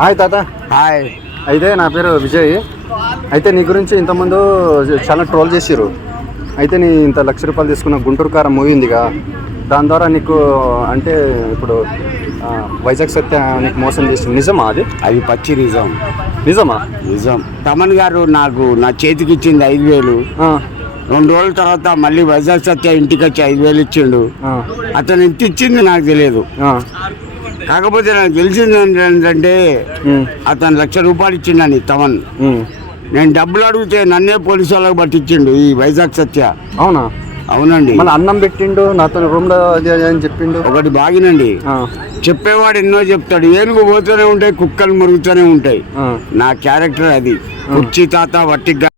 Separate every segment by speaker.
Speaker 1: Hi తాత.
Speaker 2: Hi
Speaker 1: అయితే నా పేరు విజయ్. అయితే నీ గురించి ఇంతకుముందు చాలా ట్రోల్ చేసిర్రు. అయితే నీ ఇంత లక్ష రూపాయలు తీసుకున్న గుంటూరు కారం మూవీ ఉందిగా. దాని ద్వారా నీకు అంటే ఇప్పుడు వైజాగ్ సత్య నీకు మోసం చేసింది. నిజమా అది?
Speaker 2: అది పచ్చి నిజం.
Speaker 1: నిజమా?
Speaker 2: నిజం. తమన్ గారు నాకు నా చేతికి ఇచ్చింది ఐదు వేలు. రెండు రోజుల తర్వాత మళ్ళీ వైజాగ్ సత్య ఇంటికి వచ్చి ఐదు వేలు ఇచ్చిండు. అతను ఎంత ఇచ్చింది నాకు తెలియదు. కాకపోతే నాకు తెలిసింది ఏంటంటే అతను లక్ష రూపాయలు ఇచ్చిండని తమన్. నేను డబ్బులు అడిగితే నన్నే పోలీసు వాళ్ళకి పట్టించిండు ఈ వైజాగ్ సత్య.
Speaker 1: అవునా?
Speaker 2: అవునండి.
Speaker 1: మళ్ళీ అన్నం పెట్టిండు నాతో రూమ్లో అది అది అని చెప్పిండు.
Speaker 2: ఒకటి బాగినండి. చెప్పేవాడు ఎన్నో చెప్తాడు. ఏనుగు పోతూనే ఉంటాయి కుక్కలు మురుగుతూనే ఉంటాయి. నా క్యారెక్టర్ అది. కుర్చీ తాత వట్టిగా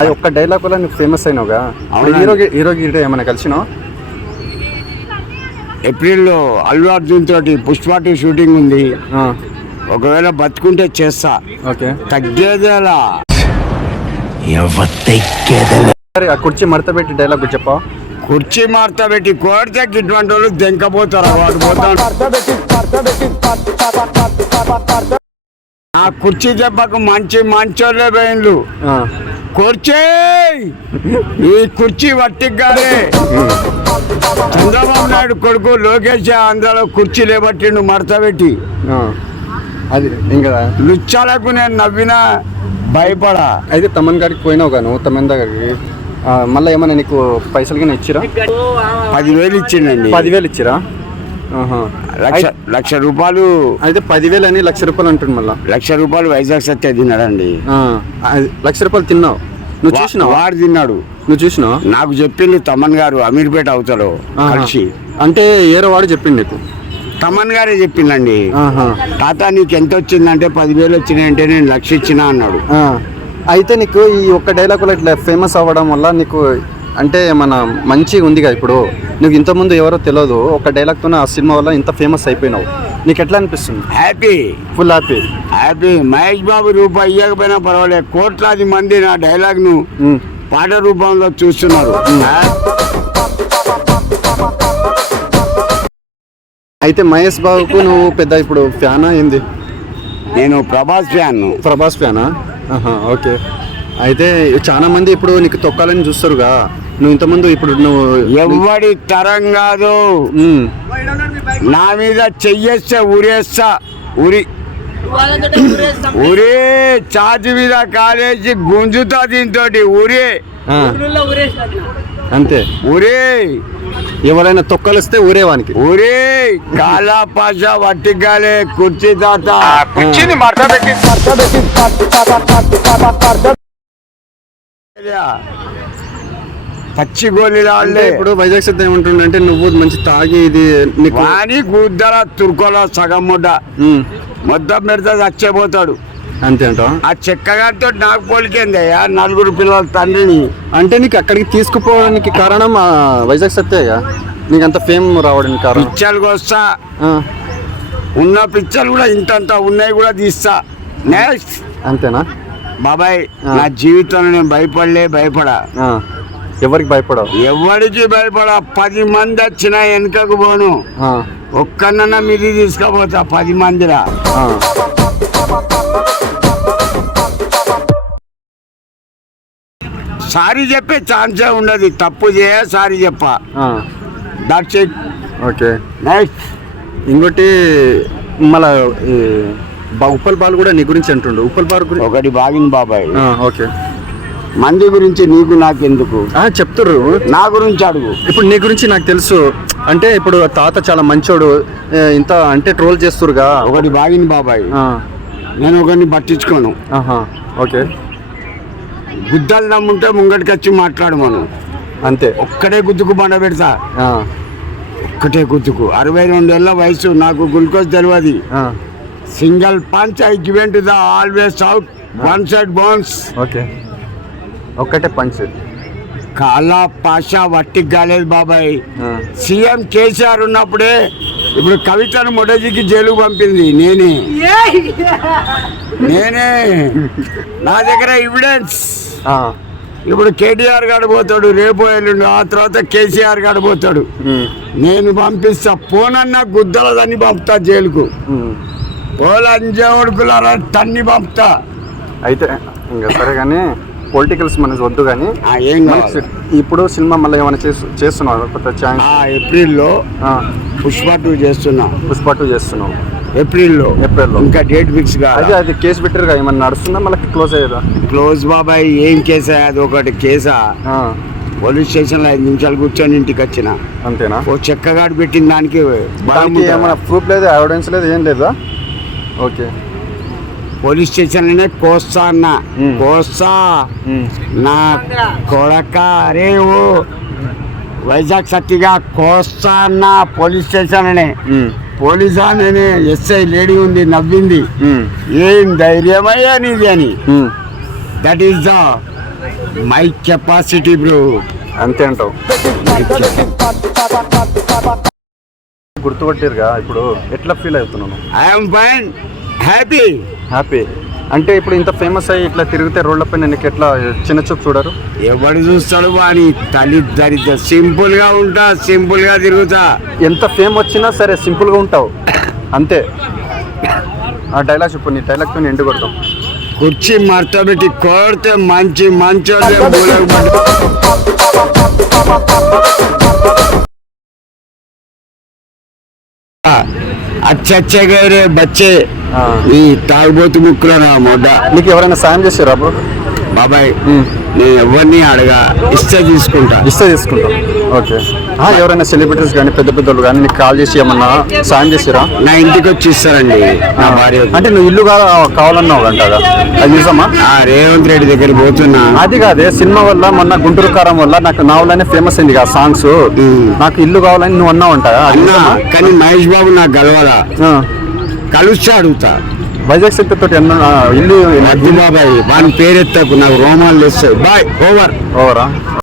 Speaker 1: అది ఒక్క డైలాగ్ వల్ల నీకు ఫేమస్ అయినావుగా. హీరో హీరో ఏమైనా కలిసినావు?
Speaker 2: ఏప్రిల్లో అల్లు అర్జున్ తోటి పుష్ప టూ షూటింగ్ ఉంది.
Speaker 1: ఆ,
Speaker 2: ఒకవేళ బతుకుంటే చేస్తా.
Speaker 1: ఓకే.
Speaker 2: తగ్గేదేలా.
Speaker 1: సరే ఆ కుర్చీ మడత పెట్టి డైలాగ్ చెప్పావు?
Speaker 2: కుర్చీ మార్త పెట్టి కోడితే ఇటువంటి వాళ్ళు దెంకపోతారు వాడు పోతాడు ఆ కుర్చీ దెబ్బకు మంచి మంచోళ్ళే పోయిండ్లు.
Speaker 1: ఆ,
Speaker 2: కుర్చీ! ఈ కుర్చీ వట్టిగానే చంద్రబాబు నాయుడు కొడుకు లోకేష్ అందులో కుర్చీ లేబట్టిండు మడత పెట్టి
Speaker 1: ఆ. అది ఇంకా
Speaker 2: లుచ్చాలకు నేను నవ్వినా భయపడా.
Speaker 1: అయితే తమన్ గారికి పోయినావుగా నువ్వు తమన్ దగ్గరికి? మళ్ళీ ఏమైనా నీకు పైసలు కింద ఇచ్చిరా?
Speaker 2: పదివేలు ఇచ్చిండండి.
Speaker 1: పదివేలు ఇచ్చిరా.
Speaker 2: లక్ష లక్ష రూపాయలు
Speaker 1: అయితే పదివేలు అని లక్ష రూపాయలు అంటుంది మళ్ళా.
Speaker 2: లక్ష రూపాయలు వైజాగ్ సత్య తిన్నాడండి.
Speaker 1: లక్ష రూపాయలు తిన్నావు. నువ్వు చూసినావా?
Speaker 2: వాడు తిన్నాడు.
Speaker 1: నువ్వు చూసినావా?
Speaker 2: నాకు చెప్పిండు తమన్ గారు అమీర్పేట అవుతాడు. కలిసి.
Speaker 1: అంటే ఏరో వాడు చెప్పిండు నీకు?
Speaker 2: తమన్ గారే చెప్పిండండి.
Speaker 1: ఆహా.
Speaker 2: తాత నీకు ఎంత వచ్చిందంటే పదివేలు వచ్చినాయంటే నేను లక్ష ఇచ్చిన అన్నాడు.
Speaker 1: అయితే నీకు ఈ ఒక్క డైలాగ్ ఇట్లా ఫేమస్ అవ్వడం వల్ల నీకు అంటే మన మంచిగా ఉందిగా ఇప్పుడు. నువ్వు ఇంతకుముందు ఎవరో తెలియదు ఒక డైలాగ్తో ఆ సినిమా వల్ల ఇంత ఫేమస్ అయిపోయినావు. నీకు ఎట్లా అనిపిస్తుంది?
Speaker 2: Happy
Speaker 1: full happy
Speaker 2: happy Mahesh Babu రూపాయి ఇవ్వకపోయినా పర్వాలేదు. కోట్లాది మంది నా డైలాగ్ను పాట రూపంలో చూస్తున్నారు.
Speaker 1: అయితే మహేష్ బాబుకు నువ్వు పెద్ద ఇప్పుడు ఫ్యానా ఏంది?
Speaker 2: నేను ప్రభాస్ ఫ్యాన్
Speaker 1: ప్రభాస్ ఫ్యానా? ఓకే. అయితే చాలా మంది ఇప్పుడు నీకు తొక్కాలని చూస్తారుగా. నువ్వు ఇంతకుముందు ఇప్పుడు నువ్వు
Speaker 2: ఎవడి తరం కాదు. నా మీద చెయ్యేస్తే ఉరేస్తా ఉరి ఉరి చాచి మీద కాలేసి గుంజుతా దీంతో ఉరి
Speaker 1: అంతే.
Speaker 2: ఉరి
Speaker 1: ఎవరైనా తొక్కలిస్తే ఊరేవానికి
Speaker 2: ఉరి కాలా పాష వట్టిగాలే కుర్చీ తాత.
Speaker 1: కుర్చీని
Speaker 2: గోళీలు
Speaker 1: అంటే
Speaker 2: వాళ్ళే
Speaker 1: ఇప్పుడు వైజాగ్ సిద్ధం ఏమంటుండంటే నువ్వు మంచి తాగి ఇది నీకు
Speaker 2: వాని గుద్దల తుర్కోల సగం ముడ్డ మొత్తం పెడితే చచ్చిపోతాడు
Speaker 1: అంతే అంటావా?
Speaker 2: ఆ చెక్కగారితో నాకు పోలికేందయ్యా నలుగురు పిల్లల తండ్రిని.
Speaker 1: అంటే నీకు అక్కడికి తీసుకుపోవడానికి కారణం ఆ వైజాగ్ సత్యయ్య నీకు అంత ఫేమ్ రావడానికి కారణం.
Speaker 2: పిచ్చలకు వస్తా ఉన్న పిచ్చలు కూడా ఇంతంత ఉన్నాయి కూడా తీస్తా. నెక్స్ట్
Speaker 1: అంతేనా?
Speaker 2: బాబాయ్. నా జీవితంలో నేను భయపడలే భయపడా.
Speaker 1: ఎవరికి భయపడవు?
Speaker 2: ఎవరికి భయపడా పది మంది వచ్చినా వెనుకకు పోను. ఒక్కనన్నా మిది తీసుకుపోతా పది మందిరా.
Speaker 1: ఆ.
Speaker 2: సారీ చెప్పే ఛాన్సే ఉండదు తప్పు చేయ సారీ చెప్ప.
Speaker 1: ఆ,
Speaker 2: దట్స్ ఇట్
Speaker 1: ఓకే.
Speaker 2: నెక్స్ట్
Speaker 1: ఇంకోటి మళ్ళా ఉప్పల్ బాల్ కూడా నీ గురించి అంటుండు. ఉప్పల్ బాల్
Speaker 2: ఒకటి బాగిన బాబాయ్.
Speaker 1: ఓకే.
Speaker 2: మంది గురించి నీకు నాకెందుకు?
Speaker 1: ఆ, చెప్తుర్రు.
Speaker 2: నా గురించి అడుగు.
Speaker 1: ఇప్పుడు నీ గురించి నాకు తెలుసు. అంటే ఇప్పుడు తాత చాలా మంచోడు. ఇంత అంటే ట్రోల్ చేస్తురుగా
Speaker 2: ఒకటి బాగిన బాబాయ్. నేను ఒకరిని పట్టించుకోను.
Speaker 1: ఓకే.
Speaker 2: గుద్దలు దమ్ముంటే ముంగటికి వచ్చి మాట్లాడు మనం
Speaker 1: అంతే.
Speaker 2: ఒక్కటే గుద్దుకు బండ పెడతా. ఒక్కటే గుద్దుకు. అరవై రెండేళ్ళ వయసు. నాకు గ్లూకోజ్ తెలియదు single punch I given to the always out. One side bounce.
Speaker 1: Okay. ఒక్కటే పంచ్
Speaker 2: కాలా పాషా వట్టికి కాలేదు బాబాయ్. సీఎం కేసీఆర్ ఉన్నప్పుడే ఇప్పుడు కవితను మొదటికి జైలుకు పంపింది నేనే. నేనే. నా దగ్గర ఎవిడెన్స్
Speaker 1: ఆ,
Speaker 2: ఇప్పుడు కేటీఆర్ గాడు పోతాడు రేపు ఎల్లుండి ఆ తర్వాత కేసీఆర్ గాడు పోతాడు. నేను పంపిస్తా పోనన్న గుద్దలదని పంపుతా జైలుకు.
Speaker 1: ఉమ్.
Speaker 2: పోలంజోడుకులారా తన్ని పంపుతా.
Speaker 1: అయితే ఇంకా సరే కానీ పొలిటికల్స్ మనకి వద్దు కానీ? ఇప్పుడు సినిమా మళ్ళీ ఏమైనా చేస్తు చేస్తున్నావు? కొత్త ఛాన్స్
Speaker 2: ఏప్రిల్లో పుష్ప టూ చేస్తున్నా.
Speaker 1: పుష్ప టూ చేస్తున్నావు.
Speaker 2: ఏప్రిల్లో.
Speaker 1: ఏప్రిల్లో.
Speaker 2: ఇంకా డేట్ ఫిక్స్
Speaker 1: అదే
Speaker 2: కాదు
Speaker 1: అది కేసు పెట్టారుగా ఏమన్నా నడుస్తుందా మళ్ళీ క్లోజ్ అయ్యేదా?
Speaker 2: క్లోజ్ బాబాయ్ ఏం కేసా అది ఒకటి కేసా పోలీస్ స్టేషన్లో ఐదు నిమిషాలు కూర్చొని ఇంటికి వచ్చిన.
Speaker 1: అంతేనా?
Speaker 2: ఓ చెక్కగాడు పెట్టిన దానికి?
Speaker 1: ఏమైనా ప్రూఫ్ లేదు? ఎవిడెన్స్ లేదు? ఏం లేదా? ఓకే.
Speaker 2: పోలీస్ స్టేషన్లోనే కోస్తా అన్న. కోస్తా. నా కొడక అరే ఓ వైజాగ్ సత్తిగా కోస్తా అన్న పోలీస్ స్టేషన్లోనే.
Speaker 1: ఉమ్,
Speaker 2: పోలీసా నేనే ఎస్ఐ లేడీ ఉంది నవ్వింది. ఏం ధైర్యమయ్యా నీది అని. That is the my capacity bro
Speaker 1: అంతే అంటావు. గుర్తుపట్టిరుగా ఇప్పుడు ఎట్లా ఫీల్ అవుతున్నాను
Speaker 2: ఐఎమ్ ఫైన్ హ్యాపీ
Speaker 1: హ్యాపీ అంటే ఇప్పుడు ఇంత ఫేమస్ అయ్యి ఇట్లా తిరిగితే రోడ్లపైన నీకు ఎట్లా చిన్న చూపు చూడరు?
Speaker 2: ఎవడు చూస్తాడు వాని? తల్లి దరిద్ర. సింపుల్గా ఉంటా సింపుల్గా తిరుగుతా.
Speaker 1: ఎంత ఫేమ్ వచ్చినా సరే సింపుల్గా ఉంటావు. అంతే. ఆ డైలాగ్ చెప్పు నీ డైలాగ్ పైన ఎండు కొడతాం.
Speaker 2: కుర్చీ మర్తబెట్టి కొడితే మంచి మంచోళ్ళే మూలకు పట్టు- అచ్చచ్చే గైరే బచ్చే. ఈ తాగుబోతు ముక్కులో నా మొడ్డ.
Speaker 1: నీకు ఎవరైనా సాయం చేసారా బ్రో?
Speaker 2: బాబాయ్. నేను ఎవరిని అడగా ఇస్తే తీసుకుంటా.
Speaker 1: ఇస్తే తీసుకుంటాం. ఓకే. ఎవరైనా సెలబ్రిటీస్ కానీ పెద్ద పెద్దలు కానీ నీకు కాల్ చేసి ఏమన్నా సాయం చేసిరా?
Speaker 2: నా ఇంటికి వచ్చి ఇస్తారండి నా భార్య
Speaker 1: అంటే నువ్వు ఇల్లు కావాలన్నావు అంట కదా అది నిజమా?
Speaker 2: రేవంత్ రెడ్డి దగ్గర పోతున్నా.
Speaker 1: అది కాదే సినిమా వల్ల మొన్న గుంటూరు కారం వల్ల నాకు నా వల్లనే ఫేమస్ అయింది కదా సాంగ్స్. నాకు ఇల్లు కావాలని నువ్వు అన్నావు అంట
Speaker 2: అన్నా? కానీ మహేష్ బాబు నాకు గలవాలా
Speaker 1: ఆ.
Speaker 2: కలుస్తే అడుగుతా.
Speaker 1: వైజాగ్ శక్తి తోటి ఇల్లు
Speaker 2: మద్దు బాబాయ్ వాని పేరెత్తకు నాకు రోమాలు తెస్తాయి బాయ్ ఓవర్.
Speaker 1: ఓవరా?